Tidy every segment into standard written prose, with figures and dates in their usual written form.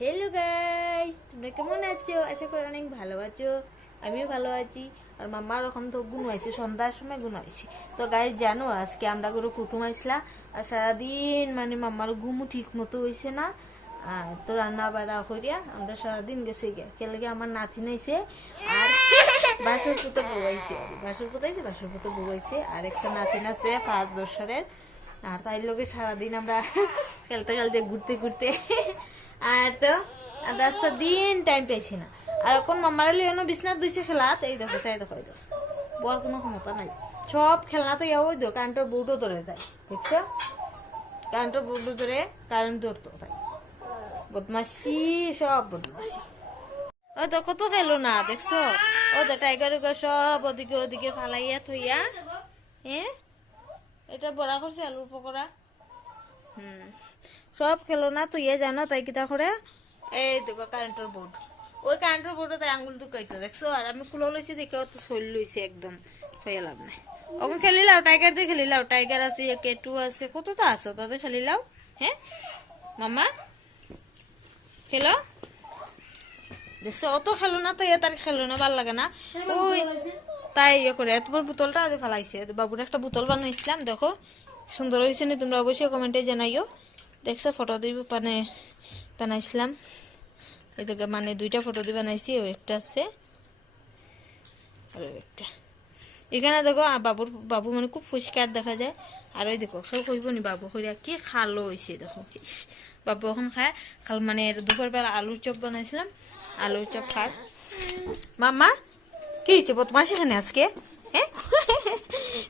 Hello guys, তোমরা কেমন আছো? আশা করি অনেক ভালো আছো। আমিও ভালো আছি। আর মাম্মা ওরকম তো গুণ হয়েছে, সন্ধ্যার সময় গুণ হয়েছে। তো গাইস জানো, আজকে আমরা করে কুটুম আসলা। আর সারাদিন মানে মাম্মার ঘুমও ঠিক মতো হয়েছে না। আর তো রান্না বাড়া করিয়া আমরা সারাদিন গেছে গিয়া কেলে আমার নাতি নাইছে। আর বাসর পুতো বউয়াইছে, বাসর পুতো বউয়াইছে। আর একটা নাতি আছে 5 বছরের। আর তাই লোকে সারাদিন আমরা খেলতে খেলতে ঘুরতে ঘুরতে আর তো রাস্তা দিন টাইম পেয়েছি না। আর এখন মামারা লিওনো বিছনাথ দিছে খেলাত, এই দেখো চাই দেখো, এই দেখো বর কোনো ক্ষমতা নাই। সব খেলনা তো ইয়াও দো কারেন্টের বোর্ডও ধরে দেয়, দেখছো? কারেন্টের বোর্ডও ধরে কারেন্ট ধরতো তাই বদমাসি, সব বদমাসি। ও তো কত খেলো না দেখছো? ও তো টাইগার সব ওদিকে ওদিকে ফালাইয়া থইয়া। হ্যাঁ, এটা বড়া করছে আলুর পকোড়া। সব খেলো না তো ইয়ে জানো তাই কিতা করে, এই দেখো কারেন্টের বোর্ড, ওই কারেন্টের বোর্ডে তাই আঙুল দুকাইতো দেখছো। আর আমি খুলো লইছি দেখে তো শৈল লইছে একদম, হয়ে লাভ নাই। ওখানে খেলি লাও, টাইগার দিয়ে খেলি লাও, টাইগার আছে, কেটু আছে, কত তো আছে, তাদের খেলি লাও। হ্যাঁ মামা খেলো, দেখছো? অত খেলো না তো ইয়ে, তার খেলো না, ভাল লাগে না। ওই তাই ইয়ে করে তোমার বোতলটা আজ ফেলাইছে। বাবুর একটা বোতল বানাইছিলাম, দেখো সুন্দর হয়েছে না? তোমরা অবশ্যই কমেন্টে জানাইও। দেখছো ফটো দিব মানে বানাইছিলাম, এদিকে মানে 2টা ফটো দিয়ে বানাইছি, ও একটা আছে আর একটা এখানে দেখো। বাবু মানে খুব পরিষ্কার দেখা যায়। আর ওই দেখো সব কইব নি বাবু কইরা কি খালো হয়েছে দেখো। বাবু এখন খায় খাল মানে দুপুরবেলা আলুর চপ বানাইছিলাম, আলুর চপ খায়। মামা কি হয়েছে বদমাস এখানে আজকে? হ্যাঁ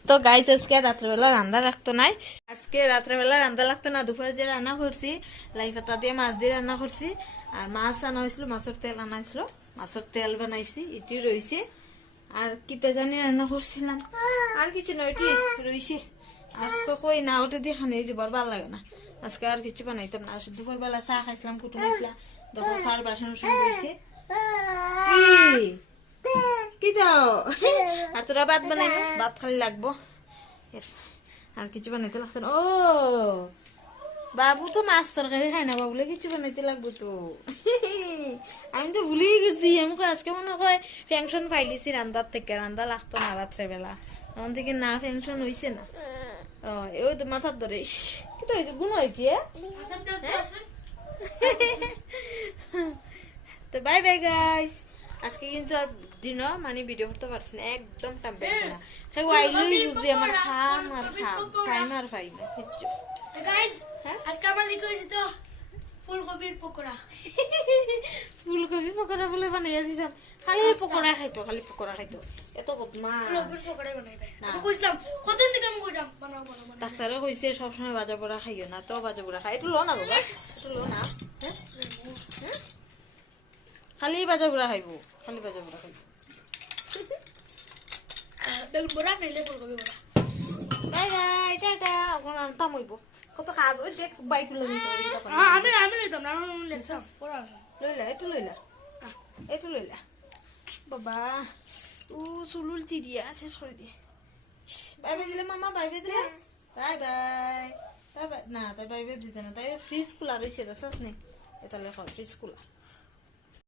তো গাইস আজকে রাত্রেবেলা রান্না রাখতো নাই, আজকে রাত্রেবেলা রান্না লাগতো না। দুপুরে যে রান্না করছি লাই পাতা দিয়ে মাছ দিয়ে রান্না করছি। আর মাছ আনা হয়েছিল, মাছের তেল আনা হয়েছিল, মাছের তেল বানাইছি, এটি রয়েছে। আর কিতা জানি রান্না করছিলাম, আর কিছু নয়, এটি রয়েছে। আজকে কই না ওটা দিয়ে খানে যাবার ভালো লাগে না। আজকে আর কিছু বানাইতাম না। দুপুরবেলা চা খাইছিলাম, কুটুম খাইছিলাম, দেখো চার বাসন রয়েছে। কি দাও? আর তোরা ভাত বানাইবো, ভাত খালি লাগবো, আর কিছু বানাইতে লাগতো না। ও বাবু তো মাছ তরকারি খায় না, বাবুলে কিছু বানাইতে লাগবো তো। আমি তো ভুলেই গেছি। আমাকে আজকে মনে হয় ফ্যাংশন পাইলিছি রান্দার থেকে, রান্দা লাগতো না রাত্রেবেলা। তখন থেকে না ফ্যাংশন হয়েছে না। ও ওই তো মাথার ধরে কি তো হয়েছে, গুণ হয়েছে। তো বাই বাই গাইস। আজকে কিন্তু আর দিনও মানে ভিডিও করতে পারছি না, একদম টাইম পাইছি না। সেই ওয়াইলই বুঝি আমার খাম আর খাম, টাইম আর পাই না কিচ্ছু। গাইস আজকে আমরা লিখে হয়েছি তো ফুলকপির পকোড়া। ফুলকপি পকোড়া বলে বানাইয়া দিতাম, খালি পকোড়া খাইতো, খালি পকোড়া খাইতো, এত বদমাস। ফুলকপির পকোড়াই বানাই দেয়। আমি কইছিলাম কতদিন থেকে আমি কইলাম বানাও বানাও বানাও। ডাক্তারে কইছে সবসময় বাজা পোড়া খাইও না, তো বাজা পোড়া খাই। একটু লো না বাবা, একটু লো না। হ্যাঁ খালি বাজা পোড়া খাইব, খালি বাজা পোড়া খাইব। বেগুন বড়া নাইলে ফুলকপি বড়া। Bye bye, tata. এখন আনতাম হইব, কত কাজ। ওই দেখ বাইক লই আমি লইতাম না, আমি লিখতাম পড়া। লইলা, একটু লইলা, একটু লইলা বাবা। ও চুলুল চিড়িয়া শেষ করে দিয়ে। বাই বাই দিলে মামা, বাই বাই দিলে, বাই বাই। বাই বাই না, তাই বাই বাই দিতে না, তাই ফ্রিজ খোলা রয়েছে দেখছস নি? এতালে ফ্রিজ খোলা।